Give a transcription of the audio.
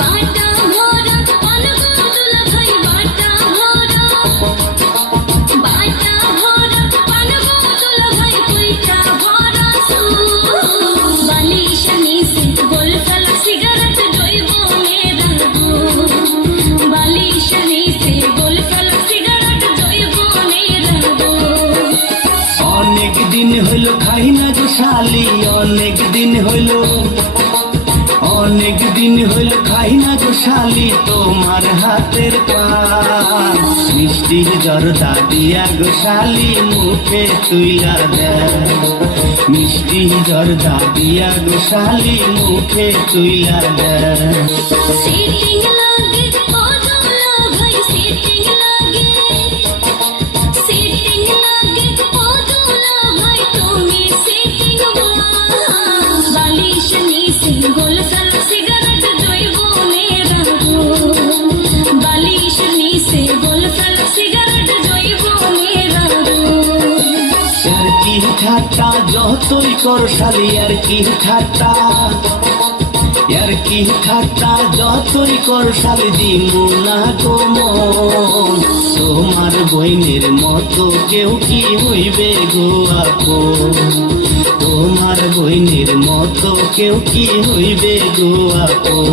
বাটা ভরা পালগো দুলা ভাই বাটা ভরা পালগো দুলা ভাই কইটা ভরা বালিশ নিচে গোল ফেলা সিগারেট জৈব মেরাবো বালিশ নিচে গোল ফেলা সিগারেট জৈব মেরাবো। অনেক দিন হইল খাই না গো শালি, অনেক দিন হইল খাই না গো শালি তোমার হাতের পান। মিষ্টি জর্দা দিয়া গো শালি মুখে তুইলা দেয়, মিষ্টি জর্দা দিয়া গো শালি মুখে তুইলা দেয়। সিটিং লাগে ও দুলা ভাই সিটিং লাগে ও দুলা ভাই তুমি সিটিং বালিশ নিচে গোল ফেলা সিগারেট জৈব মেরাবো বালিশ নিচে গোল ফেলা সিগারেট জৈব মেরাবো। আর কি ঠাট্টা যতই কর শালি, আর কি ঠাট্টা যতই কর শালি দিমু না গো মন। তোমার বইনের মতো কেউ কি হইবে গো আপন, তোমার বইনের মতো কেউ কি হইবে গো আপন।